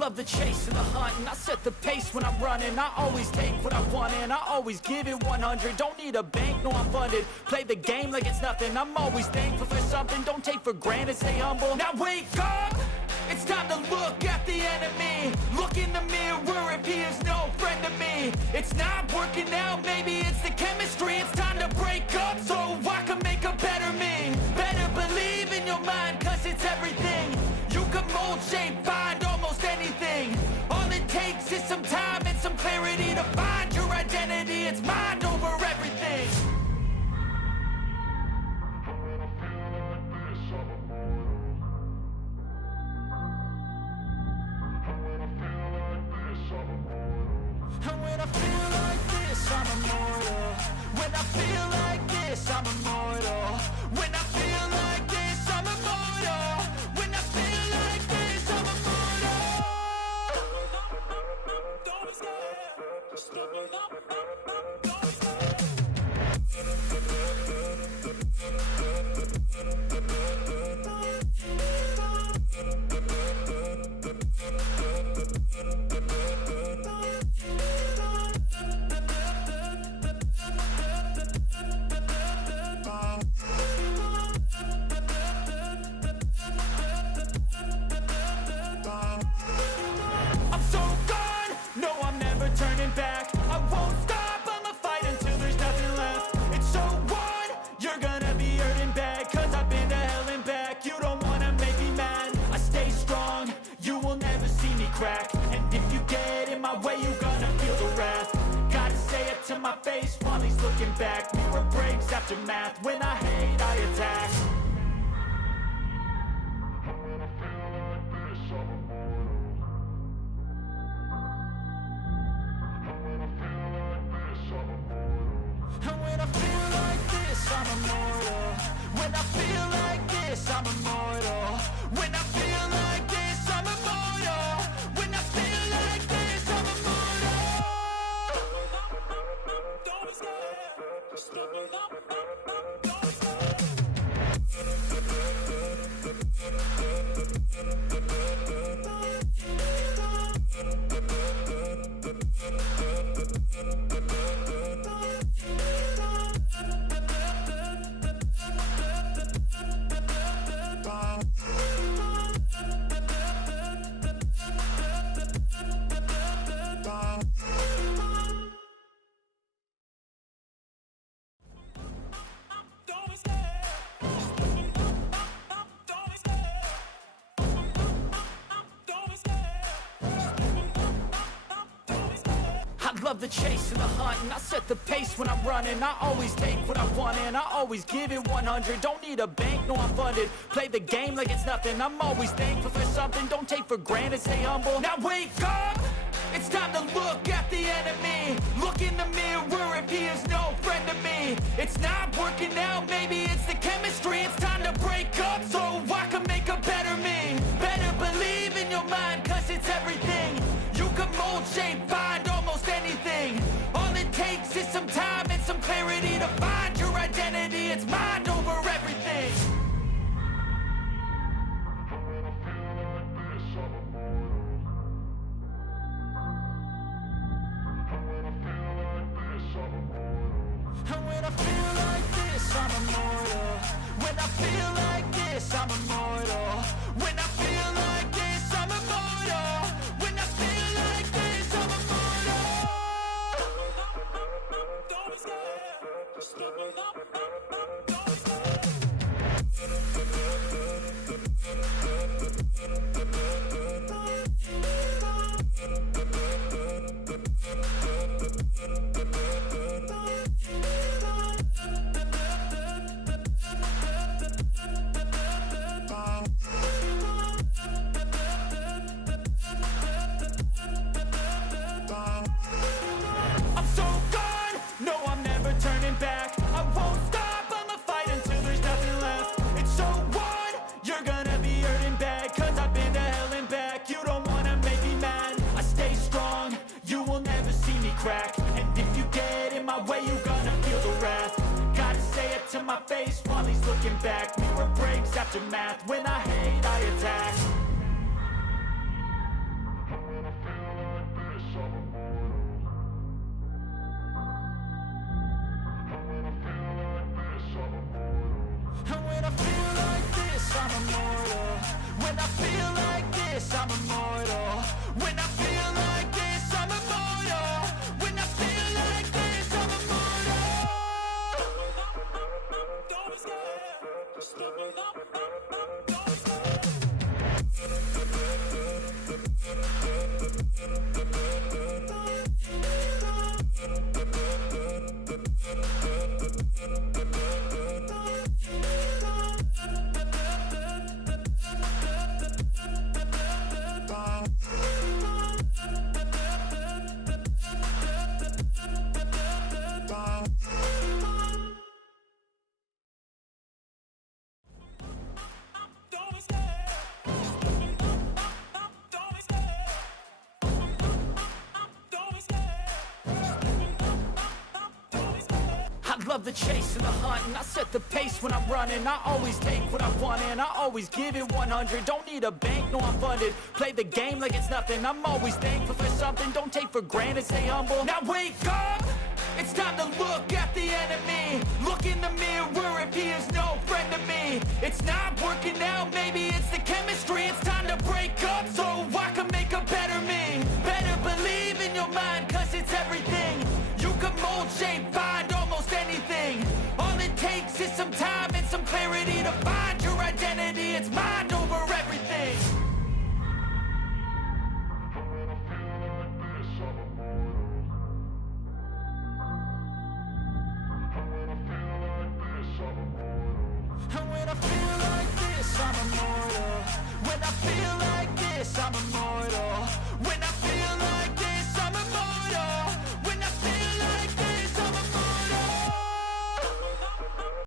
love the chase and the hunt, and I set the pace when I'm running. I always take what I want and I always give it 100. Don't need a bank, no I'm funded. Play the game like it's nothing. I'm always thankful for something. Don't take for granted, stay humble. Now wake up, it's time to look at the enemy. Look in the mirror if he is no friend to me. It's not working out, maybe it's the chemistry. It's time to break up so I can make a better me. Better believe in your mind, cause it's everything. You can mold, shape, find almost anything. All it takes is some time and some clarity to find your identity. It's mind over everything. And when I feel like this, I'm immortal. When I feel like this, I'm immortal. When I feel like this, I'm immortal. When I feel like this, I'm immortal. Don't be scared. Just look it up. Don't be scared. I'm so gone, no I'm never turning back. I won't stop, I'ma fight until there's nothing left. It's so on, you're gonna be hurting bad, cause I've been to hell and back. You don't wanna make me mad, I stay strong, you will never see me crack. And if you get in my way, you're gonna feel the wrath. Gotta say it to my face while he's looking back. Mirror breaks after math, when I hate I attack. And when I feel like this, I'm immortal. When I feel like this, I'm immortal. When I feel like this, I'm immortal. When I feel like this, I'm immortal. Don't be scared. Just look it up. Don't be scared. Love the chase and the hunt, and I set the pace when I'm running. I always take what I want and I always give it 100. Don't need a bank, no I'm funded. Play the game like it's nothing. I'm always thankful for something. Don't take for granted, stay humble. Now wake up, it's time to look at the enemy. Look in the mirror if he is no friend to me. It's not working out, maybe it's the chemistry. It's time to break up so I can make a better me. Better believe in your mind, cause it's everything. You can mold, shape, find almost anything. All it takes is some time and some clarity to find your identity. It's mind over everything. And when I feel like this, I'm immortal. When I feel like this, I'm immortal. When I feel like this, I'm immortal. When I feel like this, I'm immortal. Don't be scared. Just look it up. Don't be scared. I'm so gone, no I'm never turning back. I won't stop, I'ma fight until there's nothing left. It's so on, you're gonna be hurting bad, cause I've been to hell and back. You don't wanna make me mad, I stay strong, you will never see me crack. And if you get in my way, you're gonna feel the wrath. Gotta say it to my face while he's looking back. Mirror breaks after math, when I hate I attack. immortal. When I feel like this, I'm immortal. When I feel like this, I'm immortal. When I feel like this, I'm immortal. Don't be scared. Just don't be scared. I love the chase and the hunt, and I set the pace when I'm running. I always take what I want and I always give it 100. Don't need a bank, no I'm funded. Play the game like it's nothing. I'm always thankful for something. Don't take for granted, stay humble. Now wake up! It's time to look at the enemy. Look in the mirror if he is no friend to me. It's not working out, maybe it's the chemistry. It's time to break up so I can make a better me. Better believe in your mind, cause it's everything. You can mold, shape,